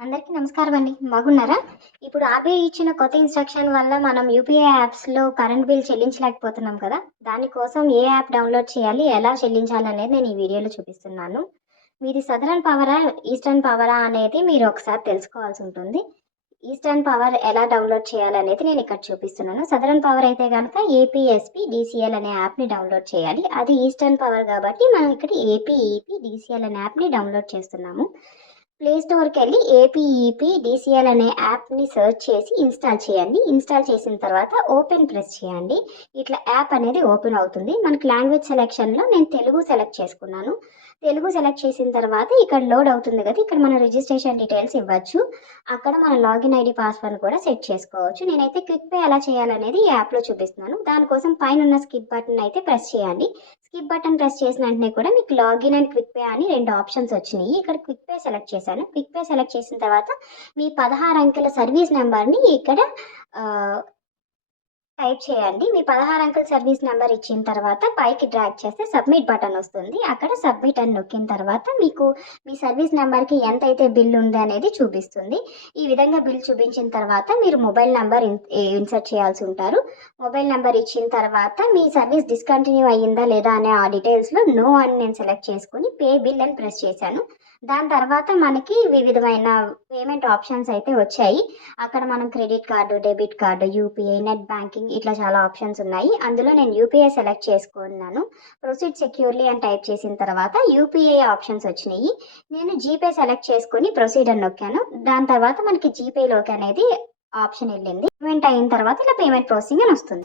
అందరికీ నమస్కారం అండి. బాగున్నారా? ఇప్పుడు ఆర్‌బీఐ ఇచ్చిన కొత్త ఇన్‌స్ట్రక్షన్ వల్ల మనం యూపీఐ యాప్స్‌లో కరెంట్ బిల్ చెల్లించలేకపోతున్నాం కదా! దానికోసం ఏ యాప్ డౌన్‌లోడ్ చేయాలి? ఎలా చెల్లించాలనేది నేను ఈ వీడియోలో చూపిస్తున్నాను. మీది సదరన్ పవరా? ఈస్టర్న్ పవరా? అనేది మీరు ఒకసారి తెలుసుకోవాల్సి ఉంటుంది. ఈస్టర్న్ పవర్ ఎలా డౌన్‌లోడ్ చేయాలనేది నేను ఇక్కడ చూపిస్తున్నాను. సదరన్ పవర్ అయితే గనక ఏపీఎస్‌పీ డీసీఎల్ అనే యాప్‌ని డౌన్‌లోడ్ చేయాలి. అది ఈస్టర్న్ పవర్ కాబట్టి మనం ఇక్కడ ఏపీఈపీ డీసీఎల్ అనే యాప్‌ని డౌన్‌లోడ్ చేస్తున్నాము. ప్లే స్టోర్‌కెళ్ళి ఏపీఈపీ డీసీఎల్ అనే యాప్‌ని సెర్చ్ చేసి ఇన్‌స్టాల్ చేయండి. ఇన్‌స్టాల్ చేసిన తర్వాత ఓపెన్ ప్రెస్ చేయండి. ఇట్లా యాప్ అనేది ఓపెన్ అవుతుంది. మనకి లాంగ్వేజ్ సెలక్షన్‌లో నేను తెలుగు సెలెక్ట్ చేసుకున్నాను. తెలుగు సెలెక్ట్ చేసిన తర్వాత ఇక్కడ లోడ్ అవుతుంది కదా! ఇక్కడ మన రిజిస్ట్రేషన్ డీటెయిల్స్ ఇవ్వచ్చు. అక్కడ మన లాగిన్ ఐడీ, పాస్వర్డ్‌ని కూడా సెట్ చేసుకోవచ్చు. నేనైతే క్విక్ పే ఎలా చేయాలనేది ఈ యాప్‌లో చూపిస్తున్నాను. దానికోసం పైనున్న స్కిప్ బటన్ అయితే ప్రెస్ చేయండి. స్కిప్ బటన్ ప్రెస్ చేసిన వెంటనే కూడా మీకు లాగిన్ అండ్ క్విక్ పే అని 2 ఆప్షన్స్ వచ్చినియి. ఇక్కడ క్విక్ పే సెలెక్ట్ చేశాను. క్విక్ పే సెలెక్ట్ చేసిన తర్వాత మీ 16 అంకెల సర్వీస్ నంబర్‌ని ఇక్కడ ఆహ్, టైప్ చేయండి. మీ 16 అంకెల సర్వీస్ నంబర్ ఇచ్చిన తర్వాత పైకి డ్రాగ్ చేస్తే సబ్మిట్ బటన్ వస్తుంది. అక్కడ సబ్మిట్ అని నొక్కిన తర్వాత మీకు మీ సర్వీస్ నంబర్‌కి ఎంతైతే బిల్ ఉంది అనేది చూపిస్తుంది. ఈ విధంగా బిల్ చూపించిన తర్వాత మీరు మొబైల్ నంబర్ ఇన్సర్ట్ చేయాల్సి ఉంటారు. మొబైల్ నంబర్ ఇచ్చిన తర్వాత మీ సర్వీస్ డిస్కంటిన్యూ అయ్యిందా లేదా అనే ఆ డీటెయిల్స్‌లో నో అని నేను సెలెక్ట్ చేసుకొని పే బిల్ అని ప్రెస్ చేశాను. దాని తర్వాత మనకి వివిధమైన పేమెంట్ ఆప్షన్స్ అయితే వచ్చాయి. అక్కడ మనం credit card, debit card, UPI, net banking ఇట్లా చాలా ఆప్షన్స్ ఉన్నాయి. అందులో నేను యూపీఐ సెలెక్ట్ చేసుకున్నాను. ప్రొసీడ్ సెక్యూర్‌లీ అని టైప్ చేసిన తర్వాత యూపీఐ ఆప్షన్స్ వచ్చినియి. నేను జీపే సెలెక్ట్ చేసుకొని ప్రొసీడ్ అని నొక్కాను. దాని తర్వాత మనకి జీపేలోకి అనేది ఆప్షన్ ఎళ్ళింది. పేమెంట్ అయిన తర్వాత ఇలా పేమెంట్ ప్రాసెసింగ్ అని వస్తుంది.